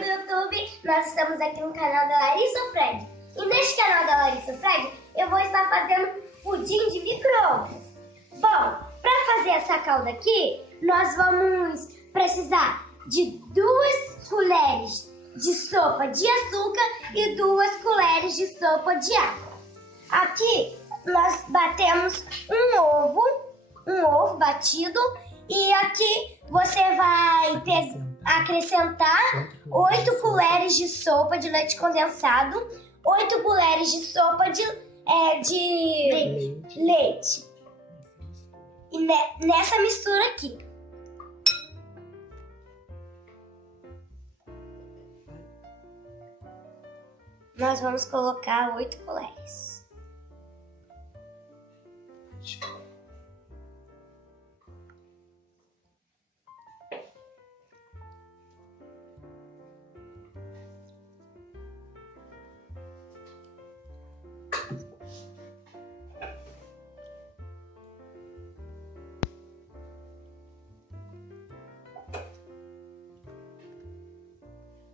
do YouTube, nós estamos aqui no canal da Larissa Fred. E neste canal da Larissa Fred, eu vou estar fazendo pudim de micro-ondas. Bom, para fazer essa calda aqui, nós vamos precisar de 2 colheres de sopa de açúcar e 2 colheres de sopa de água. Aqui nós batemos um ovo batido, e aqui você vai acrescentar 8 colheres de sopa de leite condensado, 8 colheres de sopa de leite. E nessa mistura aqui. Nós vamos colocar 8 colheres.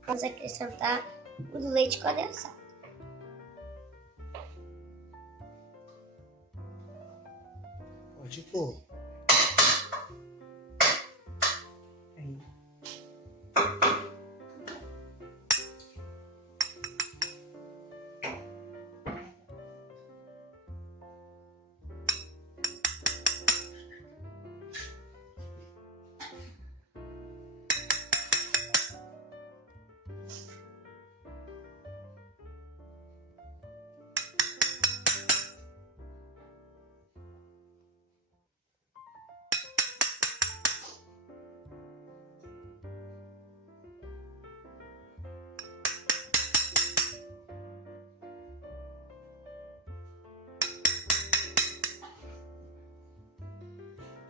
Vamos acrescentar o do leite condensado. Pode pôr.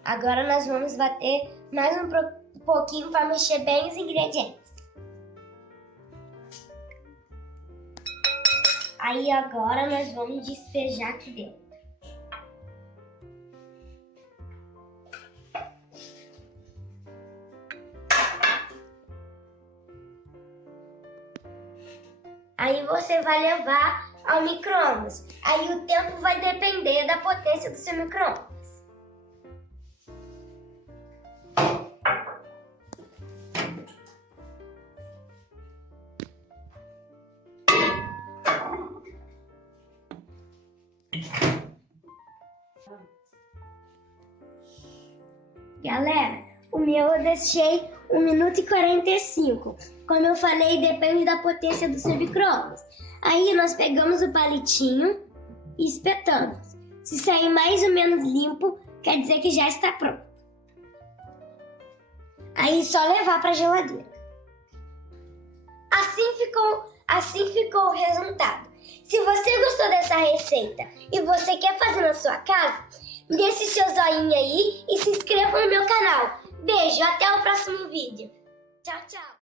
Agora nós vamos bater mais um pouquinho para mexer bem os ingredientes. Aí agora nós vamos despejar aqui dentro. Aí você vai levar ao micro-ondas. Aí o tempo vai depender da potência do seu micro-ondas. Galera, o meu eu deixei 1 minuto e 45. Como eu falei, depende da potência do seu micro-ondas. Aí nós pegamos o palitinho e espetamos. Se sair mais ou menos limpo, quer dizer que já está pronto. Aí só levar para a geladeira. Assim ficou o resultado. Se você gostou dessa receita e você quer fazer na sua casa, deixe seu joinha aí e se inscreva no meu canal. Beijo, até o próximo vídeo. Tchau, tchau.